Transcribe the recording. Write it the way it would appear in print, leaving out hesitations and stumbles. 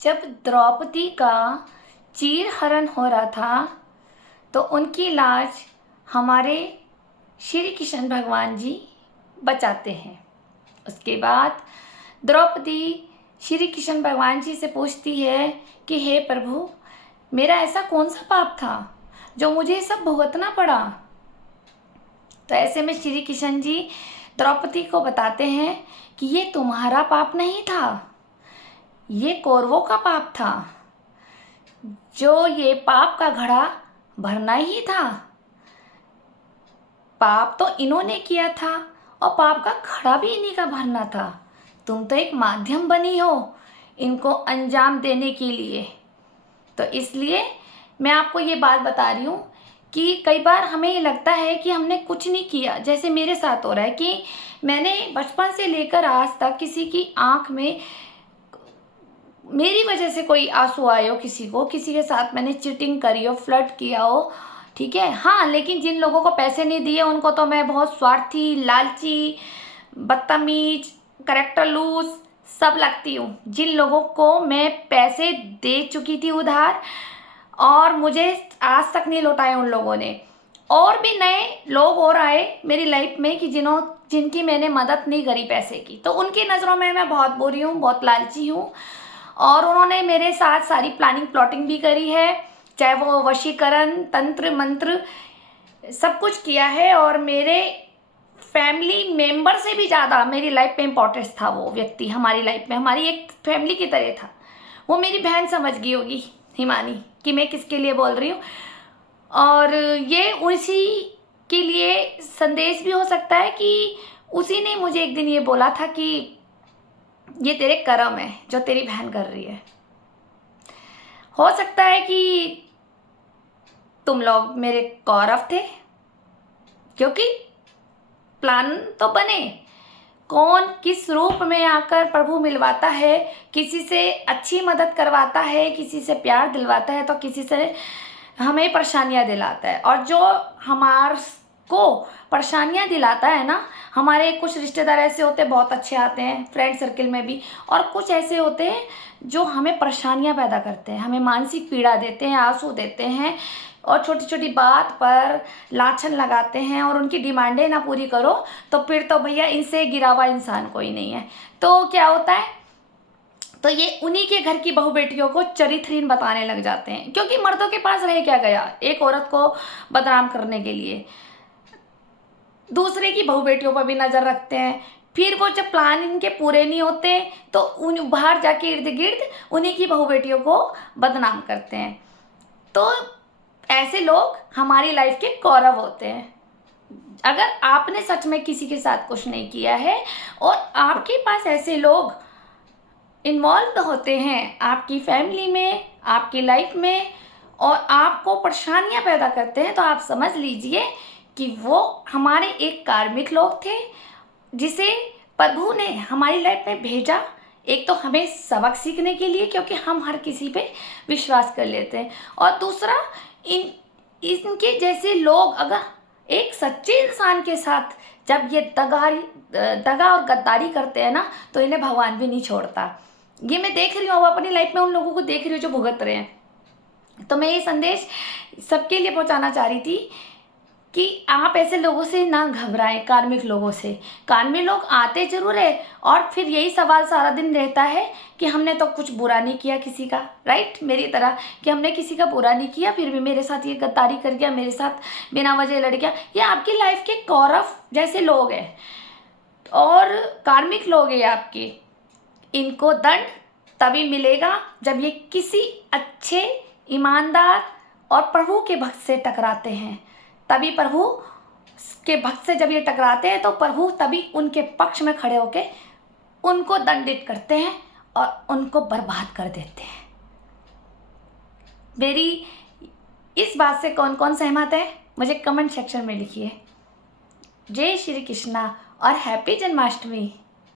जब द्रौपदी का चीरहरण हो रहा था तो उनकी लाज हमारे श्री कृष्ण भगवान जी बचाते हैं। उसके बाद द्रौपदी श्री कृष्ण भगवान जी से पूछती है कि हे प्रभु, मेरा ऐसा कौन सा पाप था जो मुझे सब भुगतना पड़ा। तो ऐसे में श्री कृष्ण जी द्रौपदी को बताते हैं कि ये तुम्हारा पाप नहीं था, ये कौरवों का पाप था, जो ये पाप का घड़ा भरना ही था। पाप तो इन्होंने किया था और पाप का घड़ा भी इन्हीं का भरना था। तुम तो एक माध्यम बनी हो इनको अंजाम देने के लिए। तो इसलिए मैं आपको ये बात बता रही हूँ कि कई बार हमें ये लगता है कि हमने कुछ नहीं किया। जैसे मेरे साथ हो रहा है कि मैंने बचपन से लेकर आज तक किसी की आंख में मेरी वजह से कोई आंसू आए हो, किसी के साथ मैंने चीटिंग करी हो, फ्लर्ट किया हो, ठीक है। हाँ, लेकिन जिन लोगों को पैसे नहीं दिए उनको तो मैं बहुत स्वार्थी, लालची, बदतमीज, कैरेक्टर लूज सब लगती हूँ। जिन लोगों को मैं पैसे दे चुकी थी उधार और मुझे आज तक नहीं लौटाए उन लोगों ने, और भी नए लोग और आए मेरी लाइफ में कि जिनकी मैंने मदद नहीं करी पैसे की, तो उनकी नज़रों में मैं बहुत बुरी हूँ, बहुत लालची हूँ। और उन्होंने मेरे साथ सारी प्लानिंग प्लॉटिंग भी करी है, चाहे वो वशीकरण, तंत्र मंत्र सब कुछ किया है। और मेरे फैमिली मेंबर से भी ज़्यादा मेरी लाइफ में इम्पोर्टेंस था वो व्यक्ति। हमारी लाइफ में हमारी एक फैमिली की तरह था। वो मेरी बहन समझ गई होगी हिमानी कि मैं किसके लिए बोल रही हूँ। और ये उसी के लिए संदेश भी हो सकता है कि उसी ने मुझे एक दिन ये बोला था कि ये तेरे कर्म है जो तेरी बहन कर रही है। हो सकता है कि तुम लोग मेरे कौरव थे, क्योंकि प्लान तो बने। कौन किस रूप में आकर प्रभु मिलवाता है, किसी से अच्छी मदद करवाता है, किसी से प्यार दिलवाता है, तो किसी से हमें परेशानियां दिलाता है। और जो हमारे को परेशानियां दिलाता है ना, हमारे कुछ रिश्तेदार ऐसे होते हैं बहुत अच्छे आते हैं फ्रेंड सर्किल में भी, और कुछ ऐसे होते हैं जो हमें परेशानियां पैदा करते हैं, हमें मानसिक पीड़ा देते हैं, आंसू देते हैं, और छोटी छोटी बात पर लाछन लगाते हैं। और उनकी डिमांडें ना पूरी करो तो फिर तो भैया इनसे गिरा हुआ इंसान कोई नहीं है। तो क्या होता है, तो ये उन्हीं के घर की बहू बेटियों को चरित्रहीन बताने लग जाते हैं, क्योंकि मर्दों के पास रह क्या गया एक औरत को बदनाम करने के लिए। दूसरे की बहू बेटियों पर भी नज़र रखते हैं। फिर वो जब प्लान इनके पूरे नहीं होते तो उन बाहर जाके इर्द गिर्द उन्हीं की बहू बेटियों को बदनाम करते हैं। तो ऐसे लोग हमारी लाइफ के कौरव होते हैं। अगर आपने सच में किसी के साथ कुछ नहीं किया है और आपके पास ऐसे लोग इन्वॉल्व होते हैं आपकी फैमिली में, आपकी लाइफ में, और आपको परेशानियां पैदा करते हैं, तो आप समझ लीजिए कि वो हमारे एक कार्मिक लोग थे जिसे प्रभु ने हमारी लाइफ में भेजा। एक तो हमें सबक सीखने के लिए, क्योंकि हम हर किसी पे विश्वास कर लेते हैं, और दूसरा इनके जैसे लोग अगर एक सच्चे इंसान के साथ जब ये दगा और गद्दारी करते हैं ना, तो इन्हें भगवान भी नहीं छोड़ता। ये मैं देख रही हूँ, अब अपनी लाइफ में उन लोगों को देख रही हूँ जो भुगत रहे हैं। तो मैं ये संदेश सबके लिए पहुँचाना चाह रही थी कि आप ऐसे लोगों से ना घबराएं, कार्मिक लोगों से। कार्मिक लोग आते जरूर है और फिर यही सवाल सारा दिन रहता है कि हमने तो कुछ बुरा नहीं किया किसी का, राइट, मेरी तरह कि हमने किसी का बुरा नहीं किया, फिर भी मेरे साथ ये गद्दारी कर गया, मेरे साथ बिना वजह लड़ गया। ये आपकी लाइफ के कौरव जैसे लोग हैं और कार्मिक लोग हैं आपके। इनको दंड तभी मिलेगा जब ये किसी अच्छे, ईमानदार और प्रभु के भक्त से टकराते हैं। तभी प्रभु के भक्त से जब ये टकराते हैं तो प्रभु तभी उनके पक्ष में खड़े होके उनको दंडित करते हैं और उनको बर्बाद कर देते हैं। मेरी इस बात से कौन कौन सहमत है मुझे कमेंट सेक्शन में लिखिए। जय श्री कृष्णा और हैप्पी जन्माष्टमी।